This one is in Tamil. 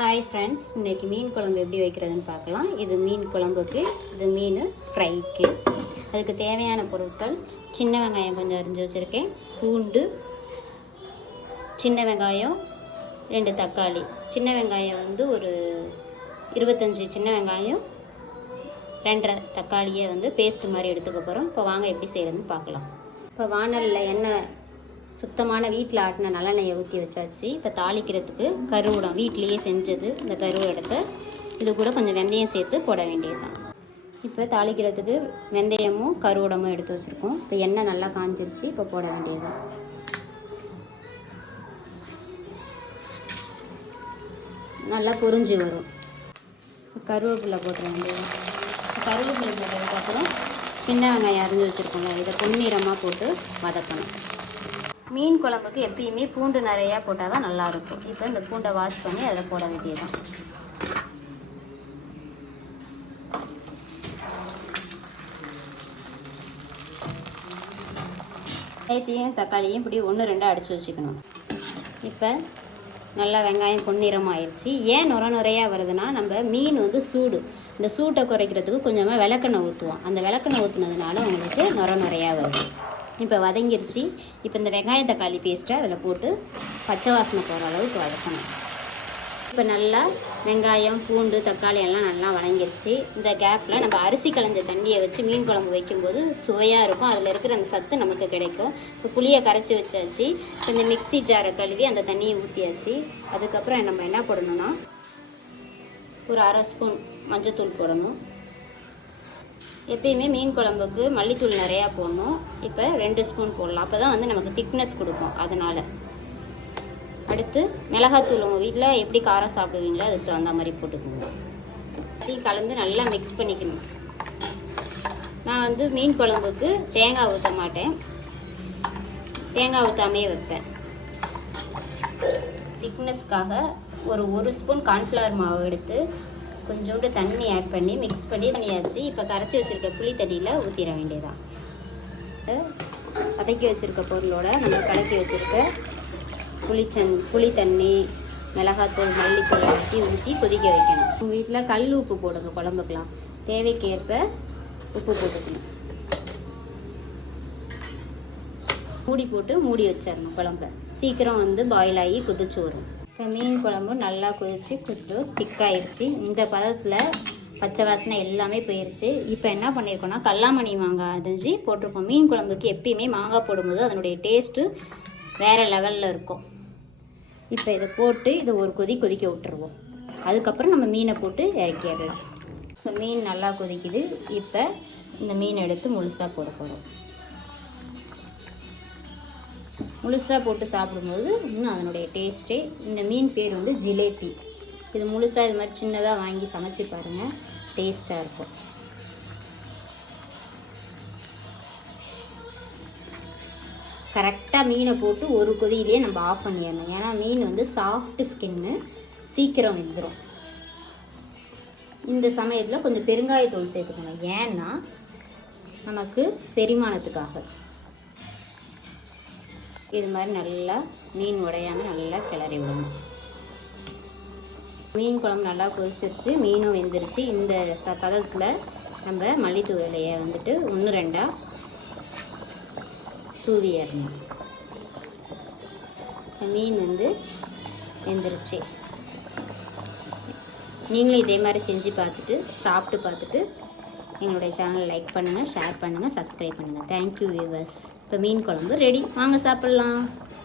ஹாய் ஃப்ரெண்ட்ஸ், இன்றைக்கி மீன் குழம்பு எப்படி வைக்கிறதுன்னு பார்க்கலாம். இது மீன் குழம்புக்கு, இது மீன் ஃப்ரைக்கு. அதுக்கு தேவையான பொருட்கள்: சின்ன வெங்காயம் கொஞ்சம் அரிஞ்சு வச்சுருக்கேன், பூண்டு, சின்ன வெங்காயம் 2 தக்காளி. சின்ன வெங்காயம் வந்து ஒரு 25 சின்ன வெங்காயம், 2 தக்காளியை வந்து பேஸ்ட்டு மாதிரி எடுத்துக்க போகிறோம். இப்போ வாங்க எப்படி செய்கிறதுன்னு பார்க்கலாம். இப்போ வானலில் எண்ணெய் சுத்தமான வீட்டில் ஆட்டின நல்லெண்ணெயை ஊற்றி வச்சாச்சு. இப்போ தாளிக்கிறதுக்கு கருவடம் வீட்டிலையே செஞ்சது, இந்த கருவடத்தை இது கூட கொஞ்சம் வெந்தயம் சேர்த்து போட வேண்டியது தான். இப்போ தாளிக்கிறதுக்கு வெந்தயமும் கருவடமும் எடுத்து வச்சுருக்கோம். இப்போ எண்ணெய் நல்லா காஞ்சிருச்சு, இப்போ போட வேண்டியது தான். நல்லா பொரிஞ்சு வரும். கருவேப்பிலை போட்டுற வேண்டியது. கருவேப்பிலை போட்டதுக்கப்புறம் சின்ன வெங்காயம் அரிஞ்சு வச்சுருக்கோம்ல, இதை பொன்னிறமாக போட்டு வதக்கணும். மீன் குழம்புக்கு எப்பயுமே பூண்டு நிறையா போட்டால் தான் நல்லாயிருக்கும். இப்போ இந்த பூண்டை வாஷ் பண்ணி அதில் போட வேண்டியதுதான். வெங்காயத்தையும் தக்காளியும் இப்படி 1-2 அடித்து வச்சுக்கணும். இப்போ நல்லா வெங்காயம் பொன்னிறமாகிடுச்சு. ஏன் நுரையாக வருதுன்னா, நம்ம மீன் வந்து சூடு, இந்த சூட்டை குறைக்கிறதுக்கு கொஞ்சமாக விளக்கெண்ணெய் ஊற்றுவோம். அந்த விளக்கெண்ணெய் ஊற்றுனதுனால உங்களுக்கு நுரையாக வருது. இப்போ வதங்கிருச்சு. இப்போ இந்த வெங்காயம் தக்காளி பேஸ்ட்டை அதில் போட்டு பச்சை வாசனை போகிற அளவுக்கு வதக்கணும். இப்போ நல்லா வெங்காயம், பூண்டு, தக்காளி எல்லாம் நல்லா வதங்கிருச்சு. இந்த கேப்பில் நம்ம அரிசி களைஞ்ச தண்ணியை வச்சு மீன் குழம்பு வைக்கும்போது சுவையாக இருக்கும். அதில் இருக்கிற அந்த சத்து நமக்கு கிடைக்கும். இப்போ புளியை கரைச்சி வச்சாச்சு. இந்த மிக்ஸி ஜாரை கழுவி அந்த தண்ணியை ஊற்றியாச்சு. அதுக்கப்புறம் நம்ம என்ன போடணும்னா, ஒரு 1/2 ஸ்பூன் மஞ்சத்தூள் போடணும். எப்பயுமே மீன் குழம்புக்கு மல்லித்தூள் நிறையா போடணும். இப்போ 2 ஸ்பூன் போடலாம். அப்போ தான் வந்து நமக்கு திக்னஸ் கொடுக்கும். அதனால் அடுத்து மிளகாத்தூள் உங்கள் வீட்டில் எப்படி காரம் சாப்பிடுவீங்களோ அதுக்கு தகுந்த மாதிரி போட்டுக்கோங்க. கலந்து நல்லா மிக்ஸ் பண்ணிக்கணும். நான் வந்து மீன் குழம்புக்கு தேங்காய் ஊற்ற மாட்டேன், தேங்காய் ஊற்றாமே வைப்பேன். திக்னஸ்க்காக ஒரு ஸ்பூன் கார்ன்ஃப்ளவர் மாவு எடுத்து கொஞ்சோண்டு தண்ணி ஆட் பண்ணி மிக்ஸ் பண்ணி பண்ணியாச்சு. இப்போ கரைச்சி வச்சுருக்க புளி தண்ணியில் ஊற்றிட வேண்டியதான். வதக்கி வச்சுருக்க பொருளோட நம்ம கலக்கி வச்சுருக்க புளி தண்ணி, மிளகாத்தூள், மல்லித்தூள் ஊற்றி கொதிக்க வைக்கணும். உங்கள் வீட்டில் கல் உப்பு போடுங்க. குழம்புக்கலாம் தேவைக்கேற்ப உப்பு போட்டுக்கணும். மூடி போட்டு மூடி வச்சிடணும். குழம்பை சீக்கிரம் வந்து பாயில் ஆகி கொதிச்சு வரும். இப்போ மீன் குழம்பு நல்லா கொதிச்சு கொஞ்சம் திக்காயிருச்சு. இந்த பதத்தில் பச்சை வாசனை எல்லாமே போயிடுச்சு. இப்போ என்ன பண்ணியிருக்கோன்னா, கல்லாமணி மாங்காய் அரிஞ்சு போட்டிருக்கோம். மீன் குழம்புக்கு எப்பயுமே மாங்காய் போடும்போது அதனுடைய டேஸ்ட்டு வேறு லெவலில் இருக்கும். இப்போ இதை போட்டு இதை ஒரு கொதிக்க விட்டுருவோம். அதுக்கப்புறம் நம்ம மீனை போட்டு இறக்கிடலாம். இப்போ மீன் நல்லா கொதிக்குது. இப்போ இந்த மீன் எடுத்து முழுசாக போட போகிறோம். முழுசாக போட்டு சாப்பிடும்போது இன்னும் அதனுடைய டேஸ்ட்டே. இந்த மீன் பேர் வந்து ஜிலேபி. இது முழுசாக இது மாதிரி சின்னதாக வாங்கி சமைச்சு பாருங்கள், டேஸ்ட்டாக இருக்கும். கரெக்டாக மீனை போட்டு ஒரு கொதியிலேயே நம்ம ஆஃப் பண்ணிடணும். ஏன்னா மீன் வந்து சாஃப்ட் ஸ்கின்னு, சீக்கிரம் வெந்துடும். இந்த சமயத்தில் கொஞ்சம் பெருங்காயத்தூள் சேர்த்துக்கணும். ஏன்னா நமக்கு செரிமானத்துக்காக. இது மாதிரி நல்லா மீன் உடையாமல் நல்லா கிளறி விடணும். மீன் குழம்பு நல்லா கொதிச்சிருச்சு, மீனும் வெந்துருச்சு. இந்த பதத்தில் நம்ம மல்லித்தூள் இலையை வந்துட்டு 1-2 தூவி ஏறணும். மீன் வந்து வெந்துருச்சு. நீங்களும் இதே மாதிரி செஞ்சு பார்த்துட்டு சாப்பிட்டு பார்த்துட்டு எங்களுடைய சேனலை லைக் பண்ணுங்கள், ஷேர் பண்ணுங்கள், சப்ஸ்கிரைப் பண்ணுங்கள். Thank you viewers. இப்போ மீன் குழம்பு ரெடி. வாங்க சாப்பிட்லாம்.